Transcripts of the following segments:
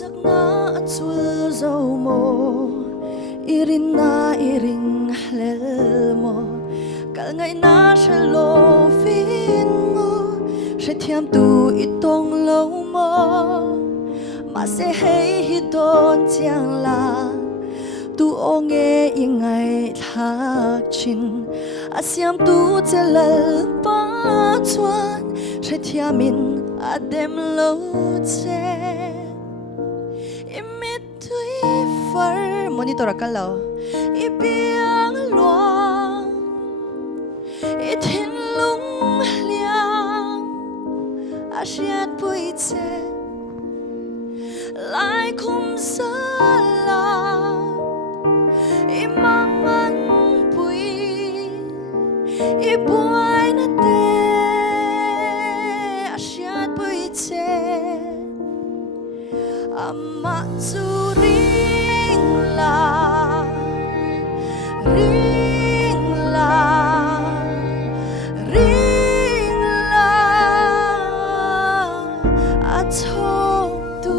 chắc na chul zo mo irin na iring hlel mo kal ngai na shalo fin mo she thiam tu itong lo mo mà sẽ hay hi don chiang la tu o nghe in ngày thác chin asiam tu chelal pa chuan she thiam in adem lo che imit tui far monitor akalo ibiang luang ithin lung liang asiat pui che lại khum sa la imangan pui ibuai na te asiat pui che ama chu ring la ring la ring la a cho tu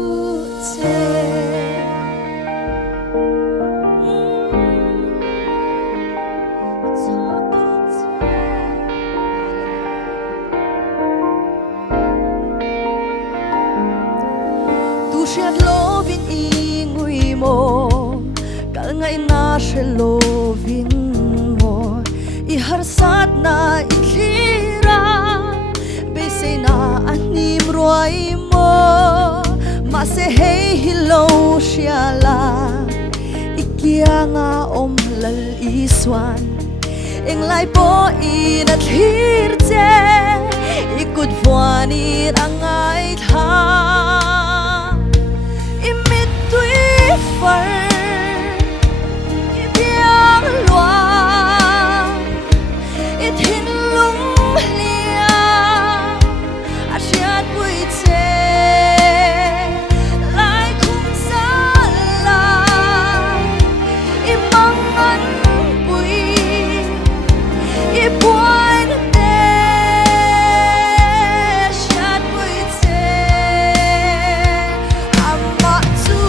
Siat lovin ingui mo kal ngai na she lovin mo I har sat na ikhira be se na anim roi mo ma se hey hilo shiala ikia nga om lal iswan eng lai po I na thir che ikut vani rangai tha far ibiang luang ithin lung liang asiat pui che lai khum sa la imangan pui ibuai na te asiat pui che amma chu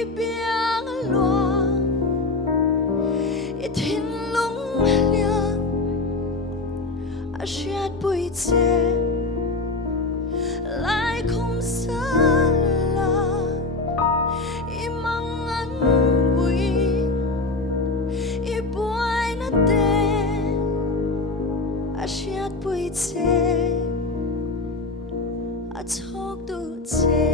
ibiang luang ithin lung liang asiat pui che lai khum sa la imangan pui ibuai na te asiat pui che a chok tu che